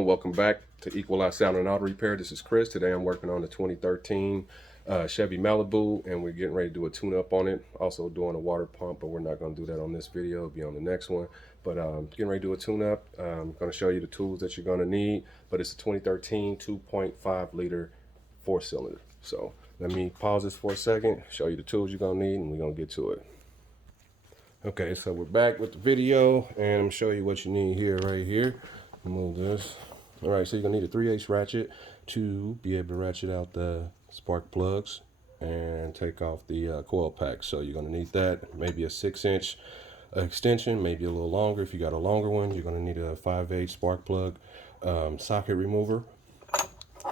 Welcome back to Equalize Sound and Auto Repair. This is Chris. Today I'm working on the 2013 Chevy Malibu, and we're getting ready to do a tune-up on it. Also doing a water pump, but we're not going to do that on this video. It'll be on the next one. But getting ready to do a tune-up. I'm going to show you the tools that you're going to need. But it's a 2013 2.5 liter 4-cylinder. So let me pause this for a second, show you the tools you're going to need, and we're going to get to it. Okay, so we're back with the video, and I'm going to show you what you need here, right here. Move this. All right, so you're gonna need a 3/8 ratchet to be able to ratchet out the spark plugs and take off the coil pack. So you're gonna need that. Maybe a 6-inch extension, maybe a little longer. If you got a longer one, you're gonna need a 5/8 spark plug socket remover.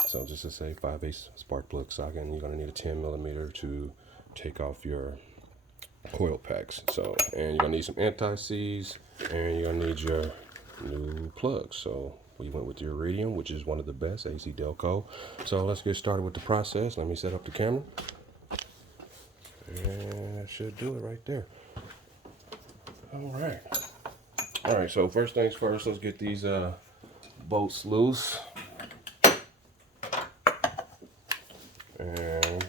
So just to say 5/8 spark plug socket, and you're gonna need a 10mm to take off your coil packs. So, and you're gonna need some anti-seize, and you're gonna need your new plugs. So we went with the Iridium, which is one of the best, AC Delco. So let's get started with the process. Let me set up the camera, and that should do it right there. All right, so first things first, let's get these bolts loose. And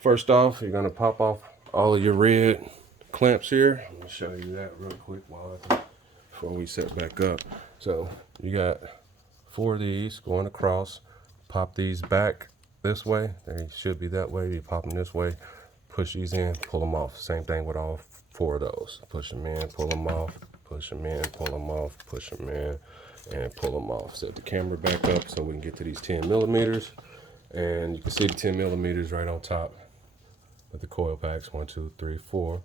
first off, you're gonna pop off all of your red clamps here. I'm gonna show you that real quick before we set back up. So you got 4 of these going across. Pop these back this way. They should be that way. You pop them this way, push these in, pull them off. Same thing with all 4 of those. Push them in, pull them off, push them in, pull them off, push them in, and pull them off. Set the camera back up so we can get to these 10mm. And you can see the 10mm right on top with the coil packs. 1, 2, 3, 4,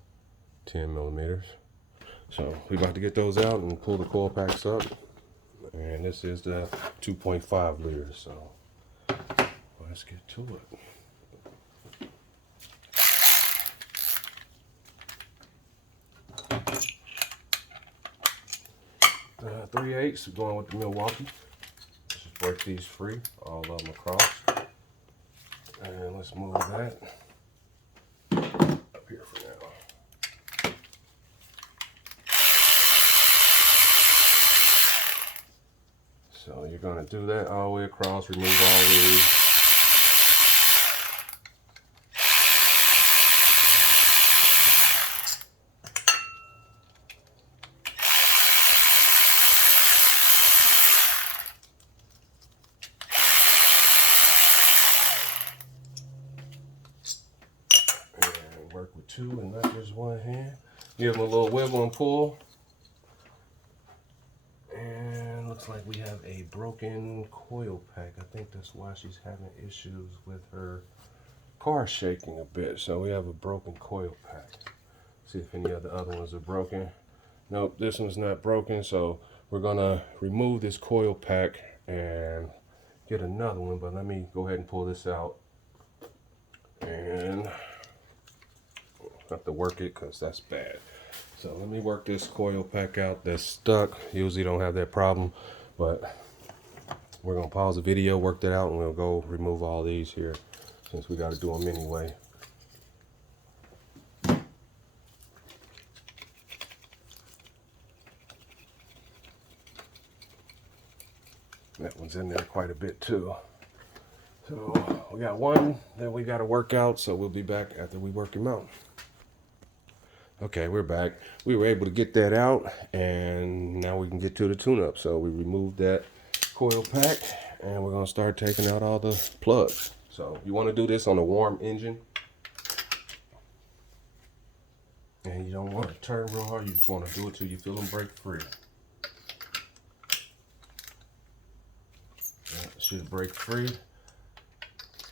10mm. So we're about to get those out and pull the coil packs up. And this is the 2.5 liters. So let's get to it. The 3/8 going with the Milwaukee. Let's just break these free, all of them across. And let's move that up here for now. So you're going to do that all the way across, remove all these. And work with 2 and not just 1 hand. Give them a little wiggle and pull. Looks like we have a broken coil pack. I think that's why she's having issues with her car shaking a bit. So we have a broken coil pack. See if any of the other ones are broken. Nope, this one's not broken. So we're gonna remove this coil pack and get another one. But let me go ahead and pull this out. And have to work it because that's bad. So let me work this coil pack out that's stuck. Usually don't have that problem, but we're gonna pause the video, work that out, and we'll go remove all these here since we got to do them anyway. That one's in there quite a bit too. So we got one that we got to work out, so we'll be back after we work them out. Okay, we're back. We were able to get that out, and now we can get to the tune-up. So we removed that coil pack, and we're gonna start taking out all the plugs. So you want to do this on a warm engine, and you don't want to turn real hard. You just want to do it till you feel them break free. That should break free,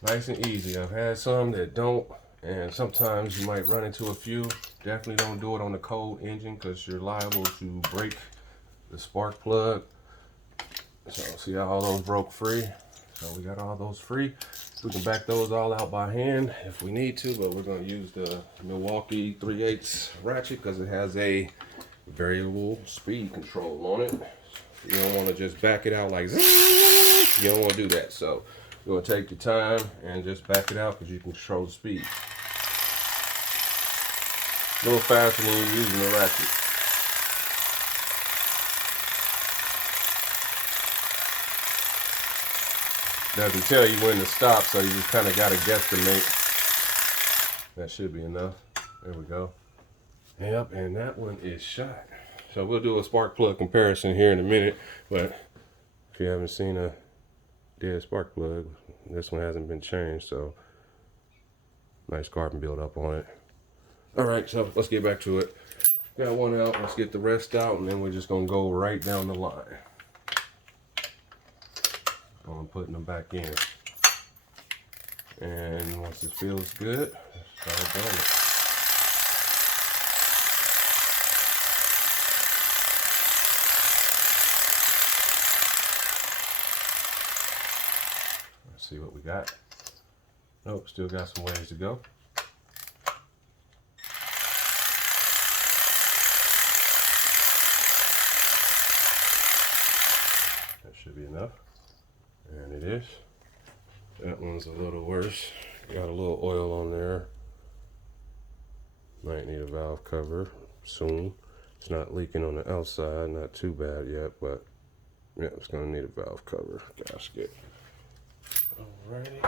nice and easy. I've had some that don't, and sometimes you might run into a few. Definitely don't do it on the cold engine because you're liable to break the spark plug. So see how all those broke free? So we got all those free. We can back those all out by hand if we need to, but we're going to use the Milwaukee 3/8 ratchet because it has a variable speed control on it. You don't want to just back it out like this. You don't want to do that. So you're going to take your time and just back it out because you can control the speed. A little faster than you're using the ratchet. Doesn't tell you when to stop, so you just kind of got to guesstimate. That should be enough. There we go. Yep, and that one is shot. So we'll do a spark plug comparison here in a minute, but if you haven't seen a dead spark plug, this one hasn't been changed, so nice carbon buildup on it. All right, so let's get back to it. Got one out, let's get the rest out, and then we're just gonna go right down the line. I'm putting them back in. And once it feels good, let's start doing it. Let's see what we got. Nope, still got some ways to go. That should be enough. And it is. That one's a little worse. Got a little oil on there. Might need a valve cover soon. It's not leaking on the outside, not too bad yet, but yeah, it's gonna need a valve cover gasket. Alrighty,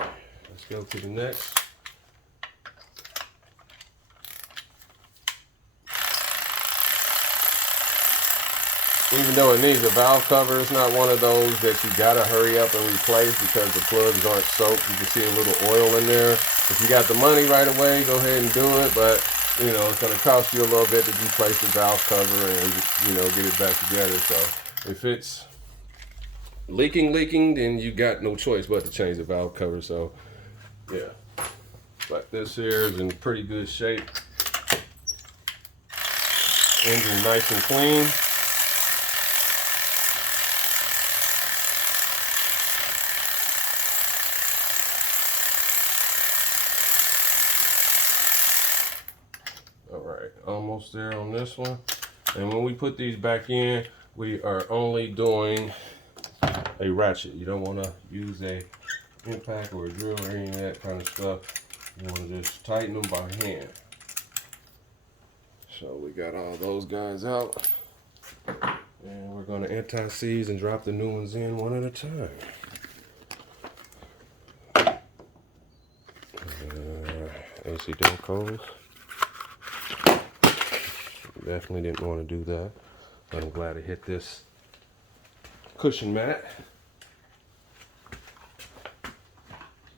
let's go to the next. Even though it needs a valve cover, it's not one of those that you gotta hurry up and replace because the plugs aren't soaked. You can see a little oil in there. If you got the money right away, go ahead and do it, but you know, it's gonna cost you a little bit to replace the valve cover and, you know, get it back together. So if it's leaking, then you got no choice but to change the valve cover. So yeah, but this here is in pretty good shape. Engine nice and clean. All right, almost there on this one. And when we put these back in, we are only doing a ratchet. You don't want to use a impact or a drill or any of that kind of stuff. You want to just tighten them by hand. So we got all those guys out. And we're going to anti-seize and drop the new ones in one at a time. AC damp coils. Definitely didn't want to do that, but I'm glad I hit this cushion mat.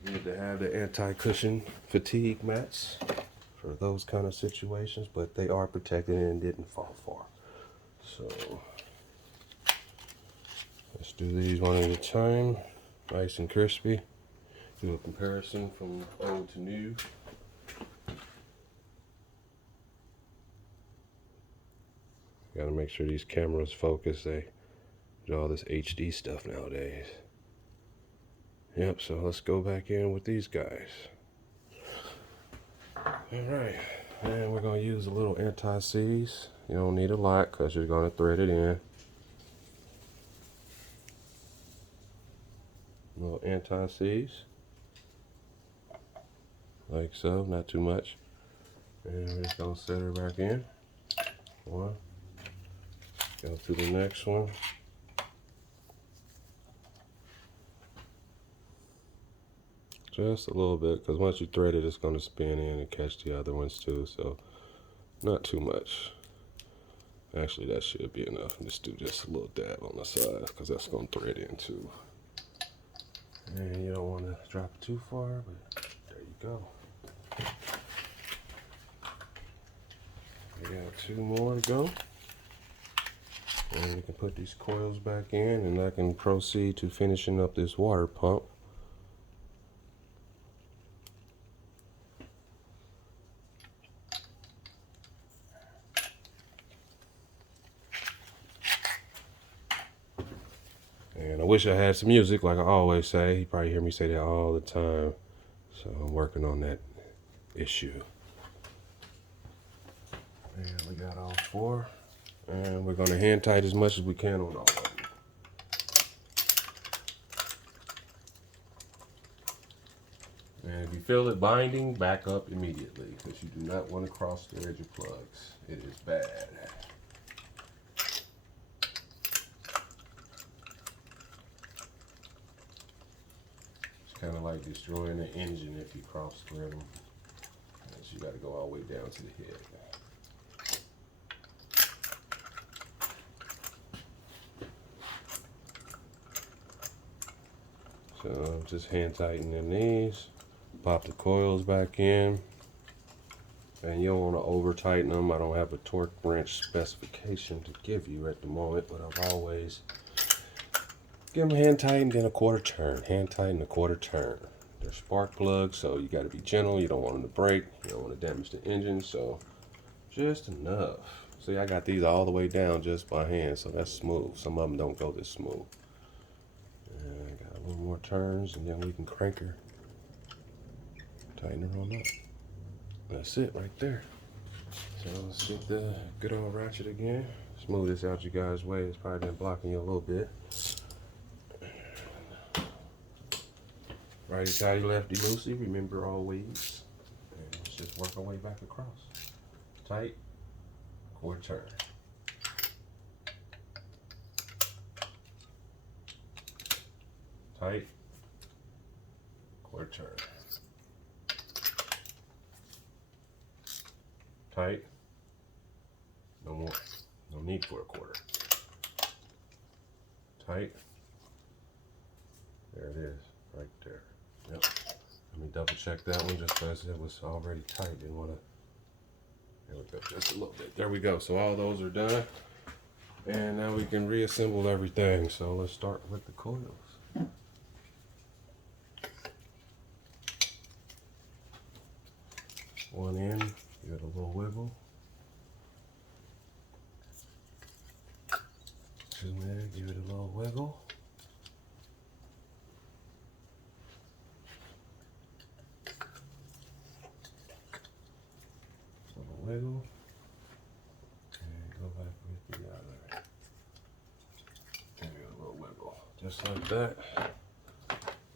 You need to have the anti-cushion fatigue mats for those kind of situations, but they are protected and didn't fall far. So let's do these one at a time, nice and crispy. Do a comparison from old to new. Got to make sure these cameras focus. They do all this HD stuff nowadays. Yep, so let's go back in with these guys. Alright, and we're going to use a little anti-seize. You don't need a lot because you're going to thread it in. A little anti-seize. Like so, not too much. And we're just going to set her back in. One. Go to the next one. Just a little bit, because once you thread it, it's going to spin in and catch the other ones too, so not too much. Actually, that should be enough. Let's do just a little dab on the side, because that's going to thread in too. And you don't want to drop it too far, but there you go. We got 2 more to go. And we can put these coils back in, and I can proceed to finishing up this water pump. And I wish I had some music, like I always say. You probably hear me say that all the time. So I'm working on that issue. And we got all 4. And we're going to hand tight as much as we can on all of them. And if you feel it binding, back up immediately, because you do not want to cross the edge of plugs. It is bad. kind of like destroying the engine if you cross thread them. So you got to go all the way down to the head. So I'm just hand tightening these. Pop the coils back in. And you don't want to over tighten them. I don't have a torque wrench specification to give you at the moment, but I've always give them hand tightened in a quarter turn. Hand tighten a quarter turn. They're spark plugs, so you got to be gentle. You don't want them to break. You don't want to damage the engine, so just enough. See, I got these all the way down just by hand, so that's smooth. Some of them don't go this smooth. And I got a little more turns, and then we can crank her. Tighten her on up. That's it right there. So let's get the good old ratchet again. Smooth this out you guys' way. It's probably been blocking you a little bit. Righty tighty, lefty loosey. Remember always. And let's just work our way back across. Tight. Quarter turn. Tight. Quarter turn. Tight. No more. No need for a quarter. Tight. There it is, right there. Yep. Let me double check that one just because it was already tight. Didn't want to. There we go, just a little bit. There we go. So all those are done. And now we can reassemble everything. So let's start with the coils. One end, give it a little wiggle. Two in, give it a little wiggle. Wiggle and go back with the other. Give it a little wiggle, just like that.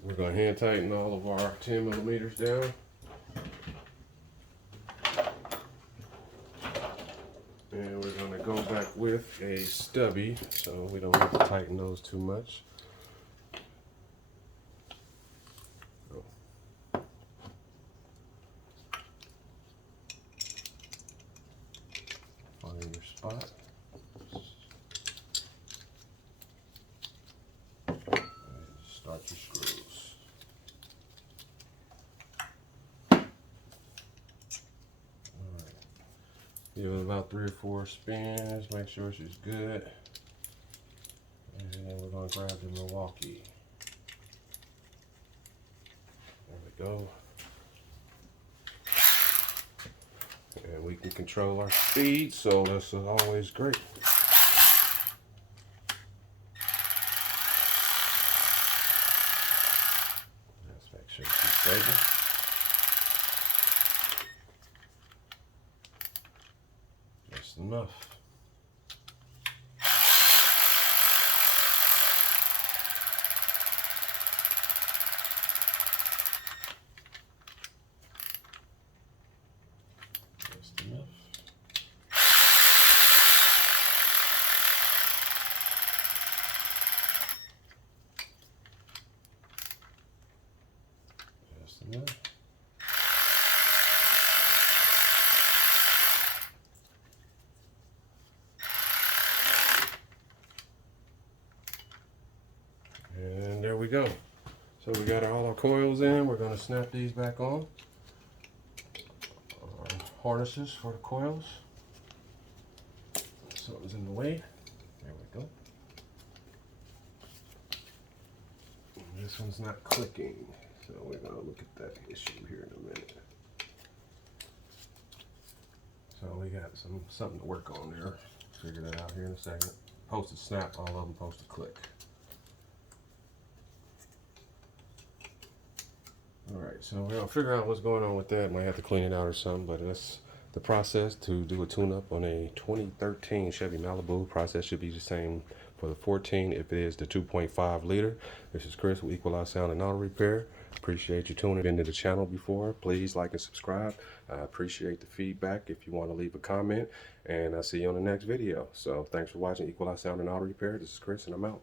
We're going to hand tighten all of our 10 millimeters down. And we're going to go back with a stubby so we don't have to tighten those too much. Find your spot. And start your screws. Alright. Give it about 3 or 4 spins. Make sure she's good. And then we're going to grab the Milwaukee. There we go. And we can control our speed, so this is always great. Let's make sure she's stable. Just enough. Just enough. Just enough. And there we go. So we got all our coils in. We're going to snap these back on. Our harnesses for the coils. Something's in the way. There we go. And this one's not clicking. So we're going to look at that issue here in a minute. So we got something to work on there. Figure that out here in a second. Supposed to snap, all of them supposed to click. Alright, so we're going to figure out what's going on with that. Might have to clean it out or something, but that's the process to do a tune-up on a 2013 Chevy Malibu. Process should be the same for the 14 if it is the 2.5 liter. This is Chris with Equalize Sound and Auto Repair. Appreciate you tuning into the channel before. Please like and subscribe. I appreciate the feedback if you want to leave a comment, and I'll see you on the next video. So thanks for watching Equalize Sound and Auto Repair. This is Chris, and I'm out.